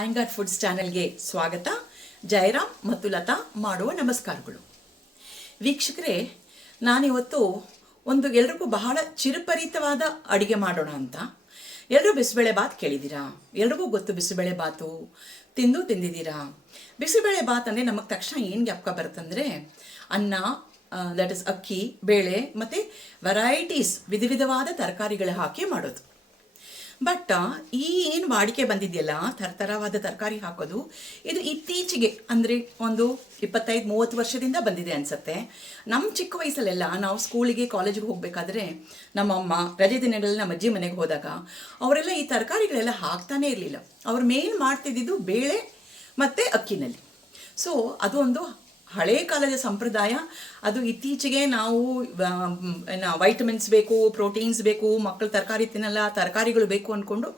ಆಯಂಗಾರ್ foods ಚಾನೆಲ್ಗೆ ಸ್ವಾಗತ. ಜಯರಾಮ್ ಮತ್ತು ಲತಾ ಮಾಡುವ ನಮಸ್ಕಾರಗಳು. ವೀಕ್ಷಕರೇ, ನಾನಿವತ್ತು ಎಲ್ರಿಗೂ ಬಹಳ ಚಿರಪರಿತವಾದ ಅಡುಗೆ ಮಾಡೋಣ ಅಂತ. ಎಲ್ಲರೂ ಬಿಸಿಬೇಳೆ ಬಾತ್ ಕೇಳಿದ್ದೀರಾ, ಎಲ್ರಿಗೂ ಗೊತ್ತು ಬಿಸಿಬೇಳೆ ಬಾತು, ತಿಂದಿದ್ದೀರಾ. ಬಿಸಿಬೇಳೆ ಬಾತ್ ಅಂದರೆ ನಮಗೆ ತಕ್ಷಣ ಏನು ಜ್ಞಾಪಕ ಬರುತ್ತಂದರೆ ಅನ್ನ, ದಟ್ ಇಸ್ ಅಕ್ಕಿ, ಬೇಳೆ ಮತ್ತು ವೆರೈಟೀಸ್ ವಿಧವಾದ ತರಕಾರಿಗಳು ಹಾಕಿ ಮಾಡೋದು. ಬಟ್ ಈ ಏನು ವಾಡಿಕೆ ಬಂದಿದೆಯಲ್ಲ ತರತರವಾದ ತರಕಾರಿ ಹಾಕೋದು, ಇದು ಇತ್ತೀಚೆಗೆ ಅಂದರೆ 25-30 ವರ್ಷದಿಂದ ಬಂದಿದೆ ಅನಿಸುತ್ತೆ. ನಮ್ಮ ಚಿಕ್ಕ ವಯಸ್ಸಲ್ಲೆಲ್ಲ ನಾವು ಸ್ಕೂಲಿಗೆ ಕಾಲೇಜಿಗೆ ಹೋಗಬೇಕಾದ್ರೆ ನಮ್ಮಮ್ಮ ರಜೆ ದಿನಗಳಲ್ಲಿ ನಮ್ಮ ಅಜ್ಜಿ ಮನೆಗೆ ಹೋದಾಗ ಅವರೆಲ್ಲ ಈ ತರಕಾರಿಗಳೆಲ್ಲ ಹಾಕ್ತಾನೇ ಇರಲಿಲ್ಲ. ಅವ್ರು ಮೇನ್ ಮಾಡ್ತಿದ್ದಿದ್ದು ಬೇಳೆ ಮತ್ತು ಅಕ್ಕಿನಲ್ಲಿ. ಸೊ ಅದು ಒಂದು ಹಳೇ ಕಾಲದ ಸಂಪ್ರದಾಯ. ಅದು ಇತ್ತೀಚೆಗೆ ನಾವು ವೈಟಮಿನ್ಸ್ ಬೇಕು, ಪ್ರೋಟೀನ್ಸ್ ಬೇಕು, ಮಕ್ಕಳು ತರಕಾರಿ ತಿನ್ನಲ್ಲ, ತರಕಾರಿಗಳು ಬೇಕು ಅಂದ್ಕೊಂಡು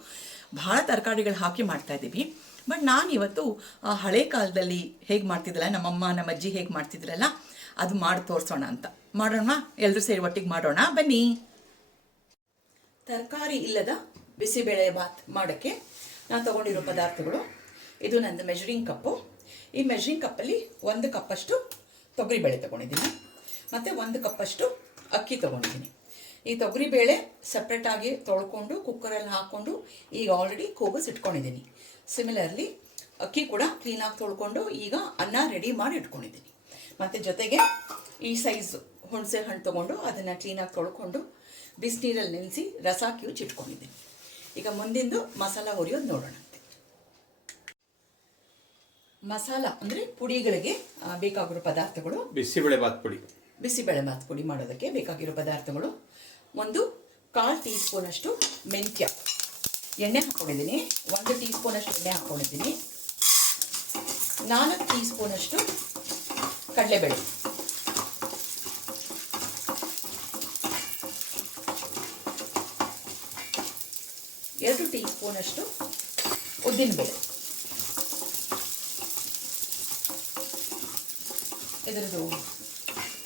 ಭಾಳ ತರಕಾರಿಗಳು ಹಾಕಿ ಮಾಡ್ತಾ ಇದ್ದೀವಿ. ಬಟ್ ನಾನಿವತ್ತು ಹಳೆ ಕಾಲದಲ್ಲಿ ಹೇಗೆ ಮಾಡ್ತಿದ್ರಲ್ಲ, ನಮ್ಮಮ್ಮ ನಮ್ಮ ಅಜ್ಜಿ ಹೇಗೆ ಮಾಡ್ತಿದ್ರಲ್ಲ ಅದು ಮಾಡಿ ತೋರಿಸೋಣ ಅಂತ. ಮಾಡೋಣ, ಎಲ್ಲರೂ ಸೇರಿ ಒಟ್ಟಿಗೆ ಮಾಡೋಣ ಬನ್ನಿ. ತರಕಾರಿ ಇಲ್ಲದ ಬಿಸಿಬೇಳೆ ಬಾತ್ ಮಾಡೋಕ್ಕೆ ನಾನು ತೊಗೊಂಡಿರೋ ಪದಾರ್ಥಗಳು, ಇದು ನಂದು ಮೆಜರಿಂಗ್ ಕಪ್ಪು. ಈ ಮೆಜರಿಂಗ್ ಕಪ್ಪಲ್ಲಿ 1 ಕಪ್ಪಷ್ಟು ತೊಗರಿಬೇಳೆ ತೊಗೊಂಡಿದ್ದೀನಿ ಮತ್ತು 1 ಕಪ್ಪಷ್ಟು ಅಕ್ಕಿ ತೊಗೊಂಡಿದ್ದೀನಿ. ಈ ತೊಗರಿಬೇಳೆ ಸಪ್ರೇಟಾಗಿ ತೊಳ್ಕೊಂಡು ಕುಕ್ಕರಲ್ಲಿ ಹಾಕ್ಕೊಂಡು ಈಗ ಆಲ್ರೆಡಿ ಕೂಗಿಸಿಟ್ಕೊಂಡಿದ್ದೀನಿ. ಸಿಮಿಲರ್ಲಿ ಅಕ್ಕಿ ಕೂಡ ಕ್ಲೀನಾಗಿ ತೊಳ್ಕೊಂಡು ಈಗ ಅನ್ನ ರೆಡಿ ಮಾಡಿ ಇಟ್ಕೊಂಡಿದ್ದೀನಿ. ಮತ್ತು ಜೊತೆಗೆ ಈ ಸೈಜ್ ಹುಣಸೆ ಹಣ್ಣು ತೊಗೊಂಡು ಅದನ್ನು ಕ್ಲೀನಾಗಿ ತೊಳ್ಕೊಂಡು ಬಿಸಿನೀರಲ್ಲಿ ನೆನೆಸಿ ರಸ ಕಿವುಚಿಟ್ಕೊಂಡಿದ್ದೀನಿ. ಈಗ ಮುಂದಿಂದು ಮಸಾಲ ಹುರಿಯೋದು ನೋಡೋಣ. ಮಸಾಲ ಅಂದರೆ ಪುಡಿಗಳಿಗೆ ಬೇಕಾಗಿರೋ ಪದಾರ್ಥಗಳು, ಬಿಸಿಬೇಳೆ ಬಾತ್ ಪುಡಿ ಮಾಡೋದಕ್ಕೆ ಬೇಕಾಗಿರೋ ಪದಾರ್ಥಗಳು: 1/4 ಟೀ ಸ್ಪೂನಷ್ಟು ಮೆಂತ್ಯ ಎಣ್ಣೆ ಹಾಕ್ಕೊಂಡಿದ್ದೀನಿ, 1 ಟೀ ಸ್ಪೂನಷ್ಟು ಎಣ್ಣೆ ಹಾಕ್ಕೊಂಡಿದ್ದೀನಿ, 4 ಟೀ ಸ್ಪೂನಷ್ಟು ಕಡಲೆಬೇಳೆ, 2 ಟೀ ಸ್ಪೂನಷ್ಟು ಉದ್ದಿನಬೇಳೆ. ಇದರದ್ದು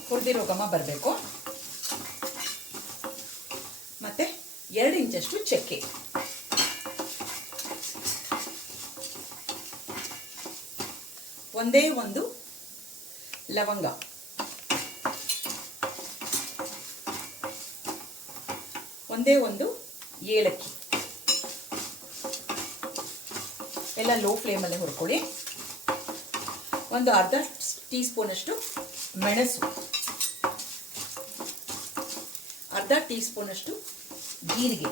ಹುರಿದಿರೋ ಘಮ ಬರಬೇಕು. ಮತ್ತು 2 ಇಂಚಷ್ಟು ಚಕ್ಕೆ, 1 ಲವಂಗ, 1 ಏಲಕ್ಕಿ. ಎಲ್ಲ ಲೋ ಫ್ಲೇಮಲ್ಲೇ ಹುರ್ಕೊಳ್ಳಿ. 1/2 ಟೀ ಸ್ಪೂನಷ್ಟು ಮೆಣಸು, 1/2 ಟೀ ಸ್ಪೂನಷ್ಟು ಜೀರಿಗೆ,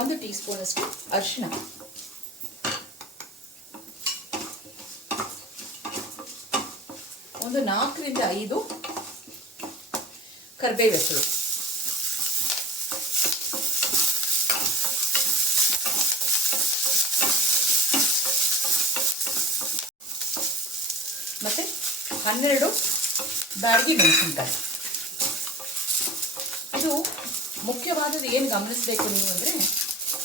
1 ಟೀ ಸ್ಪೂನಷ್ಟು ಅರಿಶಿಣ, 4ರಿಂದ 5 ಕರಿಬೇವು ಹೆಸರು, ಮತ್ತು 12 ಬ್ಯಾಡಗಿ ಮೆಣಸಿನಕಾಯಿ. ಇದು ಮುಖ್ಯವಾದದ್ದು. ಏನು ಗಮನಿಸಬೇಕು ನೀವು ಅಂದರೆ,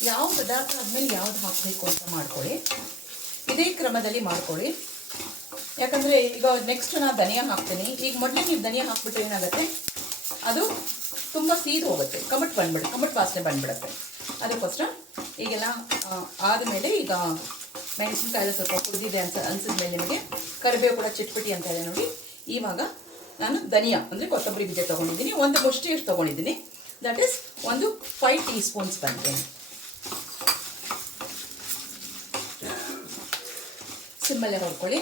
ಯಾವ ಪದಾರ್ಥ ಆದಮೇಲೆ ಯಾವ್ದು ಹಾಕಬೇಕು ಅಂತ ಮಾಡ್ಕೊಳ್ಳಿ, ಇದೇ ಕ್ರಮದಲ್ಲಿ ಮಾಡ್ಕೊಳ್ಳಿ. ಯಾಕಂದರೆ ಈಗ ನೆಕ್ಸ್ಟ್ ನಾನು ಧನಿಯಾ ಹಾಕ್ತೀನಿ. ಈಗ ಮೊದಲೇ ನೀವು ಧನಿಯಾ ಹಾಕ್ಬಿಟ್ರೆ ಏನಾಗುತ್ತೆ, ಅದು ತುಂಬ ಸೀದು ಹೋಗುತ್ತೆ, ಕಮಟ್ ವಾಸನೆ ಬಂದ್ಬಿಡುತ್ತೆ. ಅದಕ್ಕೋಸ್ಕರ ಈಗೆಲ್ಲ ಆದಮೇಲೆ ಈಗ ಮೆಣಸಿನಕಾಯಿ ಸ್ವಲ್ಪ ಕುದಿದೆ ಅನ್ಸಿದ್ಮೇಲೆ ನಿಮಗೆ ಕರಿಬೇವು ಕೂಡ ಚಿಟ್ಪಿಟಿ ಅಂತ ಇದೆ ನೋಡಿ. ಇವಾಗ ನಾನು ಧನಿಯಾ ಅಂದರೆ ಕೊತ್ತಂಬರಿ ಬೀಜ ತೊಗೊಂಡಿದ್ದೀನಿ, 1 ಮುಷ್ಟಿಯಷ್ಟು ತೊಗೊಂಡಿದ್ದೀನಿ. ದಟ್ ಈಸ್ 5 ಟೀ ಸ್ಪೂನ್ಸ್ ಬಂದಿದೆ. ಸಿಮ್ಮಲ್ಲೇ ಹೊಡ್ಕೊಳ್ಳಿ.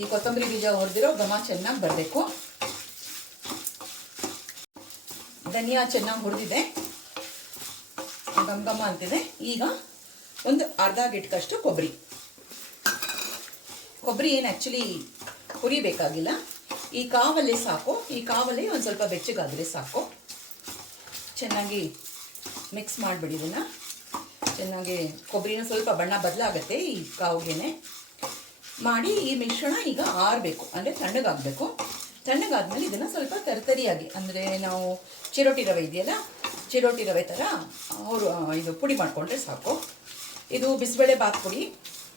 ಈ ಕೊತ್ತಂಬರಿ ಬೀಜ ಹುರಿದಿರೋ ಘಮ ಚೆನ್ನಾಗಿ ಬರಬೇಕು. ಧನಿಯಾ ಚೆನ್ನಾಗಿ ಹುರಿದಿದೆ, ಘಮ ಅಂತಿದೆ. ಈಗ 1 ಅರ್ಧ ಗಿಟ್ಕಷ್ಟು ಕೊಬ್ಬರಿ ಏನು ಆ್ಯಕ್ಚುಲಿ ಹುರಿಬೇಕಾಗಿಲ್ಲ, ಈ ಕಾವಲ್ಲಿ ಸಾಕು. ಈ ಕಾವಲ್ಲಿ ಒಂದು ಸ್ವಲ್ಪ ಬೆಚ್ಚಗಾದರೆ ಸಾಕು. ಚೆನ್ನಾಗಿ ಮಿಕ್ಸ್ ಮಾಡಿಬಿಡಿ. ಇದನ್ನು ಚೆನ್ನಾಗಿ ಕೊಬ್ಬರಿನ ಸ್ವಲ್ಪ ಬಣ್ಣ ಬದಲಾಗುತ್ತೆ ಈ ಕಾವಿಗೆ ಮಾಡಿ. ಈ ಮಿಶ್ರಣ ಈಗ ಆರಬೇಕು, ಅಂದರೆ ತಣ್ಣಗಾಗಬೇಕು. ತಣ್ಣಗಾದ್ಮೇಲೆ ಇದನ್ನು ಸ್ವಲ್ಪ ತರಿಯಾಗಿ, ಅಂದರೆ ನಾವು ಚಿರೋಟಿ ರವೆ ಇದೆಯಲ್ಲ, ಚಿರೋಟಿ ರವೆ ಥರ ಇದು ಪುಡಿ ಮಾಡಿಕೊಂಡ್ರೆ ಸಾಕು. ಇದು ಬಿಸಿಬೇಳೆ ಬಾತ್ ಪುಡಿ.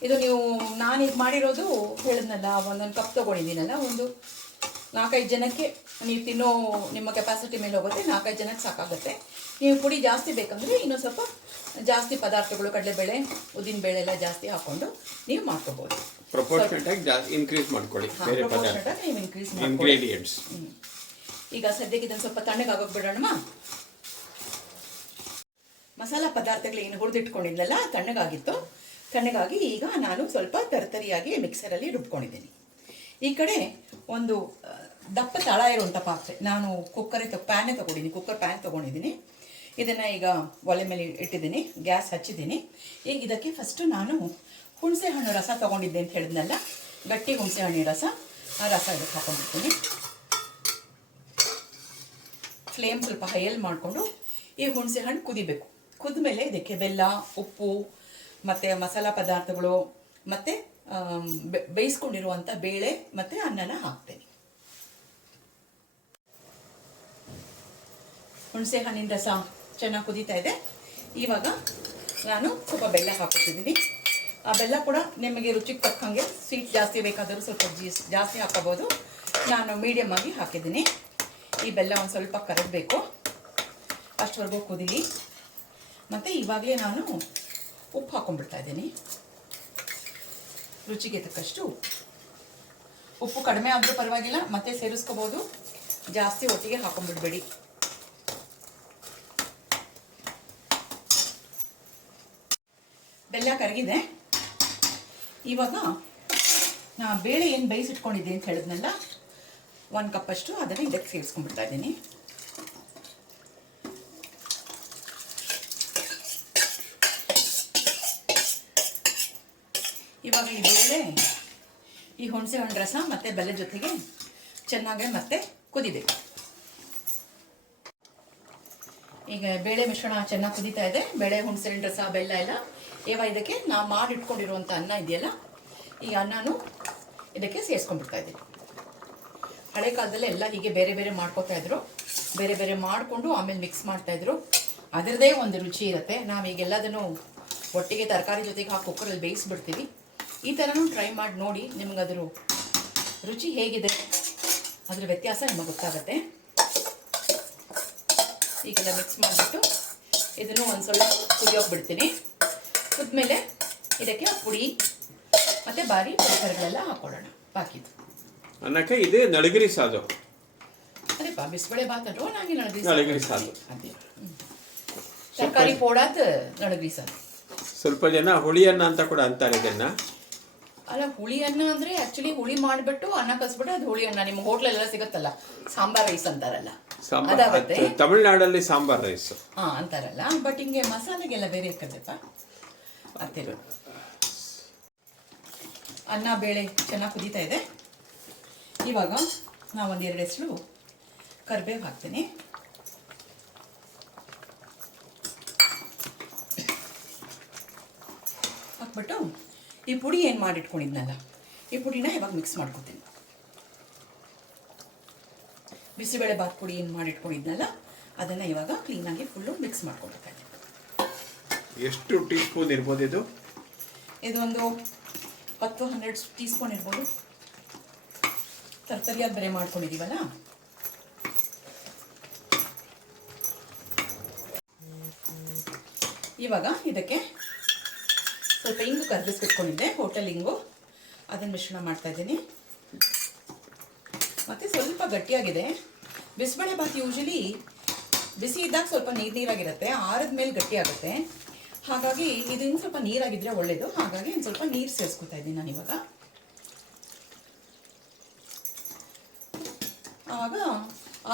ಇದು ನೀವು ನಾನೀಗ ಮಾಡಿರೋದು ಹೇಳಿದ್ನಲ್ಲ, 1 ಕಪ್ ತೊಗೊಂಡಿದ್ದೀನಲ್ಲ, 4-5 ಜನಕ್ಕೆ ನೀವು ತಿನ್ನೋ ನಿಮ್ಮ ಕೆಪಾಸಿಟಿ ಮೇಲೆ ಹೋಗುತ್ತೆ. 4-5 ಜನಕ್ಕೆ ಸಾಕಾಗುತ್ತೆ. ನೀವು ಪುಡಿ ಜಾಸ್ತಿ ಬೇಕಂದರೆ ಇನ್ನೂ ಸ್ವಲ್ಪ ಜಾಸ್ತಿ ಪದಾರ್ಥಗಳು, ಕಡಲೆಬೇಳೆ, ಉದ್ದಿನಬೇಳೆ ಎಲ್ಲ ಜಾಸ್ತಿ ಹಾಕ್ಕೊಂಡು ನೀವು ಮಾಡ್ಕೋಬೋದು. ಪ್ರಪೋರ್ಷನೇಟ್ ಆಗಿ ಇನ್ಕ್ರೀಸ್ ಮಾಡ್ಕೊಳ್ಳಿ ಬೇರೆ ಪದಾರ್ಥ ನೀವು ಇನ್ಕ್ರೀಸ್ ಇಂಗ್ರೀಡಿಯೆಂಟ್ಸ್. ಈಗ ಸದ್ಯಕ್ಕೆ ಇದನ್ನು ಸ್ವಲ್ಪ ತಣ್ಣಗಾಗೋಕೆ ಬಿಡೋಣ. ಮಸಾಲ ಪದಾರ್ಥಗಳು ಏನು ಹುರಿದಿಟ್ಕೊಂಡಿದ್ದೆಲ್ಲ ತಣ್ಣಗಾಗಿ ಈಗ ನಾನು ಸ್ವಲ್ಪ ತರತರಿಯಾಗಿ ಮಿಕ್ಸರಲ್ಲಿ ರುಬ್ಕೊಂಡಿದ್ದೀನಿ. ಈ ಕಡೆ ಒಂದು ದಪ್ಪ ತಳ ಇರುವಂಥ ಪಾತ್ರೆ, ನಾನು ಕುಕ್ಕರ್ ಪ್ಯಾನ್ ತೊಗೊಂಡಿದ್ದೀನಿ. ಇದನ್ನು ಈಗ ಒಲೆ ಮೇಲೆ ಇಟ್ಟಿದ್ದೀನಿ, ಗ್ಯಾಸ್ ಹಚ್ಚಿದ್ದೀನಿ. ಈಗ ಇದಕ್ಕೆ ಫಸ್ಟು ನಾನು ಹುಣಸೆ ಹಣ್ಣು ರಸ ತೊಗೊಂಡಿದ್ದೆ ಅಂತ ಹೇಳಿದ್ನಲ್ಲ, ಗಟ್ಟಿ ಹುಣಸೆ ಹಣ್ಣಿನ ರಸ, ಆ ರಸ ಇದಕ್ಕೆ ಹಾಕೊಂಡಿರ್ತೀನಿ. ಫ್ಲೇಮ್ ಸ್ವಲ್ಪ ಹೈಯಲ್ಲಿ ಮಾಡಿಕೊಂಡು ಈ ಹುಣಸೆ ಹಣ್ಣು ಕುದಿಬೇಕು. ಕುದ್ಮೇಲೆ ಇದಕ್ಕೆ ಬೆಲ್ಲ, ಉಪ್ಪು ಮತ್ತು ಮಸಾಲ ಪದಾರ್ಥಗಳು ಮತ್ತು ಬೇಯಿಸ್ಕೊಂಡಿರುವಂಥ ಬೇಳೆ ಮತ್ತು ಅನ್ನನ ಹಾಕ್ತೇನೆ. ಹುಣಸೆ ಹಣ್ಣಿನ ರಸ ಚೆನ್ನಾಗಿ ಕುದೀತಾ ಇದೆ. ಇವಾಗ ನಾನು ಸ್ವಲ್ಪ ಬೆಲ್ಲ ಹಾಕೋತಿದ್ದೀನಿ. ಆ ಬೆಲ್ಲ ಕೂಡ ನಿಮಗೆ ರುಚಿಗೆ ತಕ್ಕಂಗೆ, ಸ್ವೀಟ್ ಜಾಸ್ತಿ ಬೇಕಾದರೂ ಸ್ವಲ್ಪ ಜಾಸ್ತಿ ಹಾಕೋಬೋದು. ನಾನು ಮೀಡಿಯಮ್ ಆಗಿ ಹಾಕಿದ್ದೀನಿ. ಈ ಬೆಲ್ಲ ಒಂದು ಸ್ವಲ್ಪ ಕರಗಬೇಕು, ಅಷ್ಟವರೆಗೂ ಕುದೀಲಿ. ಮತ್ತು ಇವಾಗಲೇ ನಾನು ಉಪ್ಪು ಹಾಕೊಂಡ್ಬಿಡ್ತಾ ಇದ್ದೀನಿ, ರುಚಿಗೆ ತಕ್ಕಷ್ಟು. ಉಪ್ಪು ಕಡಿಮೆ ಆದರೂ ಪರವಾಗಿಲ್ಲ, ಮತ್ತೆ ಸೇರಿಸ್ಕೋಬೋದು, ಜಾಸ್ತಿ ಒಟ್ಟಿಗೆ ಹಾಕೊಂಡ್ಬಿಡ್ಬೇಡಿ. ಬೆಲ್ಲ ಕರಗಿದೆ. ಇವಾಗ ನಾ ಬೇಳೆ ಏನು ಬೇಯಿಸಿಟ್ಕೊಂಡಿದ್ದೆ ಅಂತ ಹೇಳಿದ್ನಲ್ಲ, 1 ಕಪ್ಪಷ್ಟು ಅದನ್ನು ಇದಕ್ಕೆ ಸೇರಿಸ್ಕೊಂಡ್ಬಿಡ್ತಾ ಇದ್ದೀನಿ. ಇವಾಗ ಈ ಬೇಳೆ ಈ ಹುಣಸೆ ಹಣ್ಣು ರಸ ಮತ್ತು ಬೆಲ್ಲ ಜೊತೆಗೆ ಚೆನ್ನಾಗಿ ಮತ್ತೆ ಕುದಿಬೇಕು. ಈಗ ಬೇಳೆ ಮಿಶ್ರಣ ಚೆನ್ನಾಗಿ ಕುದೀತಾ ಇದೆ. ಬೇಳೆ, ಹುಣಸೆ ಹಣ್ಣು ರಸ, ಬೆಲ್ಲ ಎಲ್ಲ. ಇವಾಗ ಇದಕ್ಕೆ ನಾವು ಮಾಡಿಟ್ಕೊಂಡಿರುವಂಥ ಅನ್ನ ಇದೆಯಲ್ಲ, ಈ ಅನ್ನನೂ ಇದಕ್ಕೆ ಸೇರಿಸ್ಕೊಂಡ್ಬಿಡ್ತಾ ಇದ್ದೀನಿ. ಹಳೆ ಕಾಲದಲ್ಲೇ ಎಲ್ಲ ಹೀಗೆ ಬೇರೆ ಬೇರೆ ಮಾಡ್ಕೋತಾ ಇದ್ರು, ಬೇರೆ ಬೇರೆ ಮಾಡಿಕೊಂಡು ಆಮೇಲೆ ಮಿಕ್ಸ್ ಮಾಡ್ತಾಯಿದ್ರು. ಅದರದ್ದೇ ಒಂದು ರುಚಿ ಇರುತ್ತೆ. ನಾವೀಗೆಲ್ಲದನ್ನು ಒಟ್ಟಿಗೆ ತರಕಾರಿ ಜೊತೆಗೆ ಹಾಕಿ ಕುಕ್ಕರಲ್ಲಿ ಬೇಯಿಸ್ಬಿಡ್ತೀವಿ. ಈ ಥರನೂ ಟ್ರೈ ಮಾಡಿ ನೋಡಿ, ನಿಮಗದ್ರ ರುಚಿ ಹೇಗಿದೆ, ಅದರ ವ್ಯತ್ಯಾಸ ನಿಮಗೆ ಗೊತ್ತಾಗುತ್ತೆ. ಈಗೆಲ್ಲ ಮಿಕ್ಸ್ ಮಾಡಿಬಿಟ್ಟು ಇದನ್ನು ಒಂದು ಸ್ವಲ್ಪ ಕುದಿಯೋಕೆ ಬಿಡ್ತೀನಿ. ಕುದ್ಮೇಲೆ ಇದಕ್ಕೆ ಪುಡಿ ಮತ್ತು ಬಾರಿ ತರಕಾರಿಗಳೆಲ್ಲ ಹಾಕೊಳ್ಳೋಣ. ಬಾಕಿದು ಅನ್ನಕ್ಕೆ ಇದೇ ನಳಗಿರಿ ಸಾದು. ಅದೇಪ್ಪ ಬಿಸಿಬೇಳೆ ಬಾತ್ ಅಲ್ವ, ನಂಗೆ ನಳಗಿರಿ ಸಾದು. ಅದೇ ತರಕಾರಿ ಪೋಡಾತ್ ನಳಗಿರಿ ಸಾದು. ಸ್ವಲ್ಪ ಜನ ಹುಳಿ ಅನ್ನ ಅಂತ ಕೂಡ ಅಂತಾರೆ ಇದನ್ನ. ಅಲ್ಲ, ಹುಳಿ ಅನ್ನ ಅಂದರೆ ಆ್ಯಕ್ಚುಲಿ ಹುಳಿ ಮಾಡಿಬಿಟ್ಟು ಅನ್ನ ಕಸ್ಬಿಟ್ಟು ಅದು ಹುಳಿ ಅನ್ನ. ನಿಮ್ಮ ಹೋಟ್ಲೆಲ್ಲ ಸಿಗುತ್ತಲ್ಲ, ಸಾಂಬಾರ್ ರೈಸ್ ಅಂತಾರಲ್ಲ, ಅದಾಗುತ್ತೆ. ತಮಿಳ್ನಾಡಲ್ಲಿ ಸಾಂಬಾರ್ ರೈಸ್ ಅಂತಾರಲ್ಲ. ಬಟ್ ಹಿಂಗೆ ಮಸಾಲೆಗೆಲ್ಲ ಬೇರೆ ಇರ್ತದೆಪ್ಪ. ಅತ್ತೇಳು ಅನ್ನ ಬೇಳೆ ಚೆನ್ನಾಗಿ ಕುದೀತಾ ಇದೆ. ಇವಾಗ ನಾವು 1-2 ಹೆಸರು ಕರಿಬೇವು ಹಾಕ್ತೀನಿ. ಹಾಕ್ಬಿಟ್ಟು ಈ ಪುಡಿ ಏನು ಮಾಡಿಟ್ಕೊಂಡಿದ್ನಲ್ಲ, ಈ ಪುಡಿನ ಇವಾಗ ಮಿಕ್ಸ್ ಮಾಡ್ಕೊತೀನಿ. ಬಿಸಿಬೇಳೆ ಬಾತ್ ಪುಡಿ ಏನು ಮಾಡಿಟ್ಕೊಂಡಿದ್ನಲ್ಲ, ಅದನ್ನು ಇವಾಗ ಕ್ಲೀನಾಗಿ ಫುಲ್ಲು ಮಿಕ್ಸ್ ಮಾಡ್ಕೊಳ್ಬೇಕಾಗಿ. ಎಷ್ಟು ಟೀ ಸ್ಪೂನ್ ಇರ್ಬೋದು ಇದು? ಇದೊಂದು 10-12 ಟೀ ಸ್ಪೂನ್ ಇರ್ಬೋದು. ತರ್ತರಿಯಾಗಿ ಬೇರೆ ಮಾಡ್ಕೊಂಡಿದ್ದೀವಲ್ಲ. ಇವಾಗ ಇದಕ್ಕೆ ಸ್ವಲ್ಪ ಇಂಗು ಕರ್ಗಿಸ್ಬಿಟ್ಕೊಂಡಿದ್ದೆ, ಹೋಟೆಲ್ ಇಂಗು, ಅದನ್ನು ಮಿಶ್ರಣ ಮಾಡ್ತಾಯಿದ್ದೀನಿ. ಮತ್ತು ಸ್ವಲ್ಪ ಗಟ್ಟಿಯಾಗಿದೆ. ಬಿಸಿಬೇಳೆ ಬಾತ್ ಯೂಶಲಿ ಬಿಸಿ ಇದ್ದಾಗ ಸ್ವಲ್ಪ ನೀರಾಗಿರುತ್ತೆ, ಆರಿದ ಮೇಲೆ ಗಟ್ಟಿಯಾಗುತ್ತೆ. ಹಾಗಾಗಿ ಇದು ಇನ್ನು ಸ್ವಲ್ಪ ನೀರಾಗಿದ್ದರೆ ಒಳ್ಳೆಯದು. ಹಾಗಾಗಿ ಒಂದು ಸ್ವಲ್ಪ ನೀರು ಸೇರಿಸ್ಕೊತಾ ಇದ್ದೀನಿ ನಾನು ಇವಾಗ. ಆವಾಗ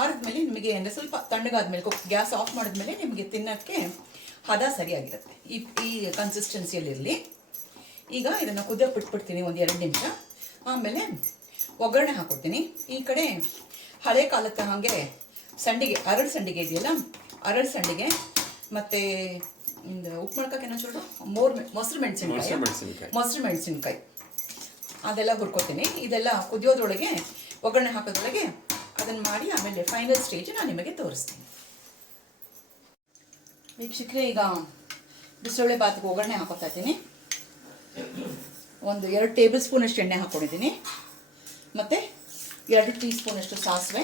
ಆರಿದ್ಮೇಲೆ ನಿಮಗೆ ಅಂದರೆ ಸ್ವಲ್ಪ ತಣ್ಣಗಾದ್ಮೇಲೆ, ಗ್ಯಾಸ್ ಆಫ್ ಮಾಡಿದ್ಮೇಲೆ ನಿಮಗೆ ತಿನ್ನೋಕ್ಕೆ ಹದ ಸರಿಯಾಗಿರುತ್ತೆ. ಈ ಕನ್ಸಿಸ್ಟೆನ್ಸಿಯಲ್ಲಿರಲಿ. ಈಗ ಇದನ್ನು ಕುದಿಯೋಕೆ ಬಿಟ್ಬಿಡ್ತೀನಿ 1-2 ನಿಮಿಷ. ಆಮೇಲೆ ಒಗ್ಗರಣೆ ಹಾಕ್ಕೊಡ್ತೀನಿ. ಈ ಕಡೆ ಹಳೆ ಕಾಲದ ಹಾಗೆ ಸಂಡಿಗೆ, ಅರಳು ಸಂಡಿಗೆ ಇದೆಯಲ್ಲ, ಅರಳು ಸಂಡಿಗೆ ಮತ್ತು ಉಪ್ಪು ಮಾಡ್ಕೋಕೆ ಚೂಡು ಮೊಸರು ಮೆಣಸಿನ್ಕಾಯಿ ಅದೆಲ್ಲ ಹುರ್ಕೋತೀನಿ. ಇದೆಲ್ಲ ಕುದಿಯೋದ್ರೊಳಗೆ, ಒಗ್ಗರಣೆ ಹಾಕೋದ್ರೊಳಗೆ ಅದನ್ನು ಮಾಡಿ ಆಮೇಲೆ ಫೈನಲ್ ಸ್ಟೇಜ್ ನಾನು ನಿಮಗೆ ತೋರಿಸ್ತೀನಿ. ವೀಕ್ಷಕರೇ, ಈಗ ಬಿಸಿಬೇಳೆ ಬಾತ್ಗೆ ಒಗ್ಗರಣೆ ಹಾಕೋತಾ ಇದ್ದೀನಿ. 1-2 ಟೇಬಲ್ ಸ್ಪೂನಷ್ಟು ಎಣ್ಣೆ ಹಾಕ್ಕೊಂಡಿದ್ದೀನಿ. ಮತ್ತು 2 ಟೀ ಸ್ಪೂನಷ್ಟು ಸಾಸಿವೆ,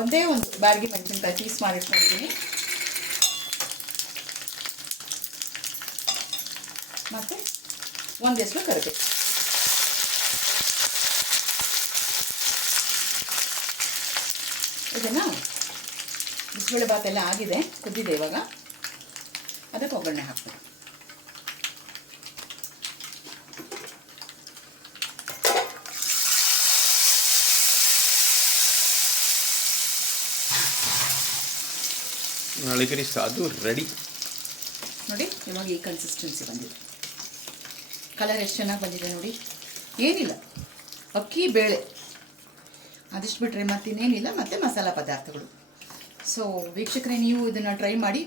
ಒಂದೇ ಒಂದು ಬ್ಯಾಡಗಿ ಮೆಣಸಿನ್ಕಾಯಿ ಪೀಸ್ ಮಾಡಿಟ್ಕೊಂಡಿದ್ದೀನಿ, ಮತ್ತು ಒಂದೆಷ್ಟು ಕರಿಬೇವು. ಇದನ್ನು ಬಿಸಿಬೇಳೆ ಭಾತ್ ಎಲ್ಲ ಆಗಿದೆ, ಕುದ್ದಿದೆ. ಇವಾಗ ಅದಕ್ಕೆ ಒಗ್ಗರಣೆ ಹಾಕ್ಬೇಕು. ಅಳಗಿರಿ ಸಾದು ರೆಡಿ. ನೋಡಿ, ಇವಾಗ ಈ ಕನ್ಸಿಸ್ಟೆನ್ಸಿ ಬಂದಿದೆ. ಕಲರ್ ಎಷ್ಟು ಚೆನ್ನಾಗಿ ಬಂದಿದೆ ನೋಡಿ. ಏನಿಲ್ಲ, ಅಕ್ಕಿ ಬೇಳೆ ಅದಿಷ್ಟು ಬಿಟ್ಟರೆ ಮತ್ತಿನ್ನೇನಿಲ್ಲ, ಮತ್ತು ಮಸಾಲ ಪದಾರ್ಥಗಳು. ಸೊ ವೀಕ್ಷಕರೇ, ನೀವು ಇದನ್ನು ಟ್ರೈ ಮಾಡಿ.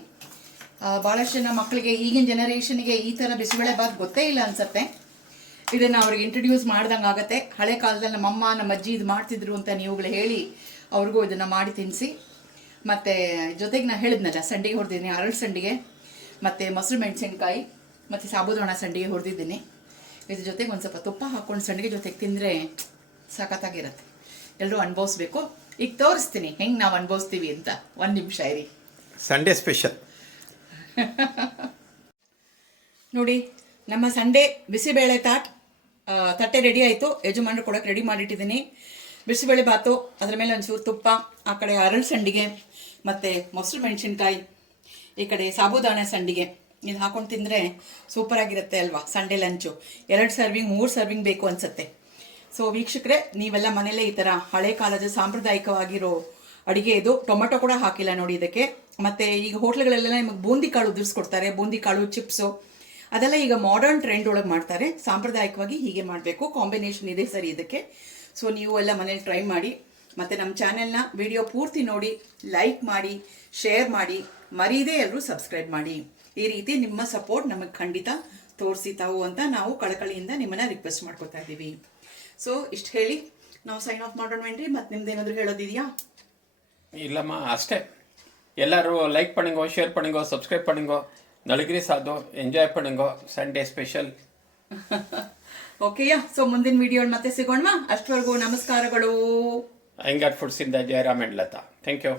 ಭಾಳಷ್ಟು ಜನ ಮಕ್ಕಳಿಗೆ, ಈಗಿನ ಜನರೇಷನ್ಗೆ ಈ ಥರ ಬಿಸಿಬೇಳೆ ಭಾತ್ ಗೊತ್ತೇ ಇಲ್ಲ ಅನಿಸುತ್ತೆ. ಇದನ್ನು ಅವ್ರಿಗೆ ಇಂಟ್ರಡ್ಯೂಸ್ ಮಾಡ್ದಂಗೆ ಆಗುತ್ತೆ. ಹಳೆ ಕಾಲದಲ್ಲಿ ನಮ್ಮಮ್ಮ ನಮ್ಮ ಅಜ್ಜಿ ಇದು ಮಾಡ್ತಿದ್ರು ಅಂತ ನೀವುಗಳು ಹೇಳಿ ಅವ್ರಿಗೂ ಇದನ್ನು ಮಾಡಿ ತಿನ್ನಿಸಿ. ಮತ್ತು ಜೊತೆಗೆ ನಾನು ಹೇಳಿದ್ನಲ್ಲ, ಸಂಡಿಗೆ ಹೊಡೆದಿದ್ದೀನಿ, ಅರಳು ಸಂಡಿಗೆ, ಮತ್ತು ಮೊಸರು ಮೆಣಸಿನ್ಕಾಯಿ, ಮತ್ತು ಸಾಬೂದಾಣ ಸಂಡಿಗೆ ಹೊಡೆದಿದ್ದೀನಿ. ಇದ್ರ ಜೊತೆಗೆ ಒಂದು ಸ್ವಲ್ಪ ತುಪ್ಪ ಹಾಕ್ಕೊಂಡು ಸಂಡಿಗೆ ಜೊತೆಗೆ ತಿಂದರೆ ಸಖತ್ತಾಗಿರುತ್ತೆ. ಎಲ್ಲರೂ ಅನುಭವಿಸ್ಬೇಕು. ಈಗ ತೋರಿಸ್ತೀನಿ ಹೆಂಗೆ ನಾವು ಅನುಭವಿಸ್ತೀವಿ ಅಂತ. 1 ನಿಮಿಷ ಇರಿ. ಸಂಡೇ ಸ್ಪೆಷಲ್ ನೋಡಿ, ನಮ್ಮ ಸಂಡೇ ಬಿಸಿಬೇಳೆ ತಟ್ಟೆ ರೆಡಿ ಆಯಿತು. ಯಜಮಾನರು ಕೊಡೋಕೆ ರೆಡಿ ಮಾಡಿಟ್ಟಿದ್ದೀನಿ. ಬಿಸಿಬೇಳೆ ಭಾತು, ಅದರ ಮೇಲೆ ಒಂಚೂರು ತುಪ್ಪ, ಆ ಕಡೆ ಅರಳು ಸಂಡಿಗೆ ಮತ್ತು ಮೊಸರು ಮೆಣಸಿನ್ಕಾಯಿ, ಈ ಕಡೆ ಸಾಬೂದಾಣ ಸಂಡಿಗೆ. ಇದು ಹಾಕೊಂಡು ತಿಂದರೆ ಸೂಪರಾಗಿರುತ್ತೆ ಅಲ್ವಾ? ಸಂಡೇ ಲಂಚು 2 ಸರ್ವಿಂಗ್ 3 ಸರ್ವಿಂಗ್ ಬೇಕು ಅನಿಸುತ್ತೆ. ಸೊ ವೀಕ್ಷಕರೇ, ನೀವೆಲ್ಲ ಮನೇಲೇ ಈ ಥರ ಹಳೆ ಕಾಲದ ಸಾಂಪ್ರದಾಯಿಕವಾಗಿರೋ ಅಡುಗೆ ಇದು. ಟೊಮೆಟೊ ಕೂಡ ಹಾಕಿಲ್ಲ ನೋಡಿ ಇದಕ್ಕೆ. ಮತ್ತು ಈಗ ಹೋಟ್ಲುಗಳಲ್ಲೆಲ್ಲ ನಿಮಗೆ ಬೂಂದಿ ಕಾಳು ಉದುರಿಸ್ಕೊಡ್ತಾರೆ, ಬೂಂದಿ ಕಾಳು ಚಿಪ್ಸು, ಅದೆಲ್ಲ ಈಗ ಮಾಡರ್ನ್ ಟ್ರೆಂಡ್ ಒಳಗೆ ಮಾಡ್ತಾರೆ. ಸಾಂಪ್ರದಾಯಿಕವಾಗಿ ಹೀಗೆ ಮಾಡಬೇಕು. ಕಾಂಬಿನೇಷನ್ ಇದೆ ಸರಿ ಇದಕ್ಕೆ. ಸೊ ನೀವು ಎಲ್ಲ ಮನೇಲಿ ಟ್ರೈ ಮಾಡಿ. ಮತ್ತು ನಮ್ಮ ಚಾನೆಲ್ನ ವಿಡಿಯೋ ಪೂರ್ತಿ ನೋಡಿ, ಲೈಕ್ ಮಾಡಿ, ಶೇರ್ ಮಾಡಿ, ಮರೀದೇ ಎಲ್ಲರೂ ಸಬ್ಸ್ಕ್ರೈಬ್ ಮಾಡಿ. ಈ ರೀತಿ ನಿಮ್ಮ ಸಪೋರ್ಟ್ ನಮಗೆ ಖಂಡಿತ ತೋರಿಸಿ ತಾವು ಅಂತ ನಾವು ಕಳಕಳಿಯಿಂದ ನಿಮ್ಮನ್ನು ರಿಕ್ವೆಸ್ಟ್ ಮಾಡ್ಕೊತಾ ಇದ್ದೀವಿ. ಸೊ ಇಷ್ಟು ಹೇಳಿ ನಾವು ಸೈನ್ ಆಫ್ ಮಾಡೋಣವೇನ್ರಿ? ಮತ್ತು ನಿಮ್ದೇನಾದರೂ ಹೇಳೋದಿದೆಯಾ? இல்லைம்மா அஷ்டே. எல்லாரும் லைக் பண்ணுங்க, ஷேர் பண்ணுங்க, சப்ஸ்கிரைப் பண்ணுங்க. ನಳಗಿರಿ ಸಾದು ಎಂಜಾಯ್ பண்ணுங்க. Sunday special. ಓಕೆಯಾ? ಸೊ ಮುಂದಿನ ವಿಡಿಯೋ ಮತ್ತೆ ಸಿಗೋಣ. ಅಷ್ಟವರೆಗೂ ನಮಸ್ಕಾರಗಳು. ಅಯ್ಯಂಗಾರ್ ಫುಡ್ಸ್ ಇಂದ Jayaram and Lata. Thank you.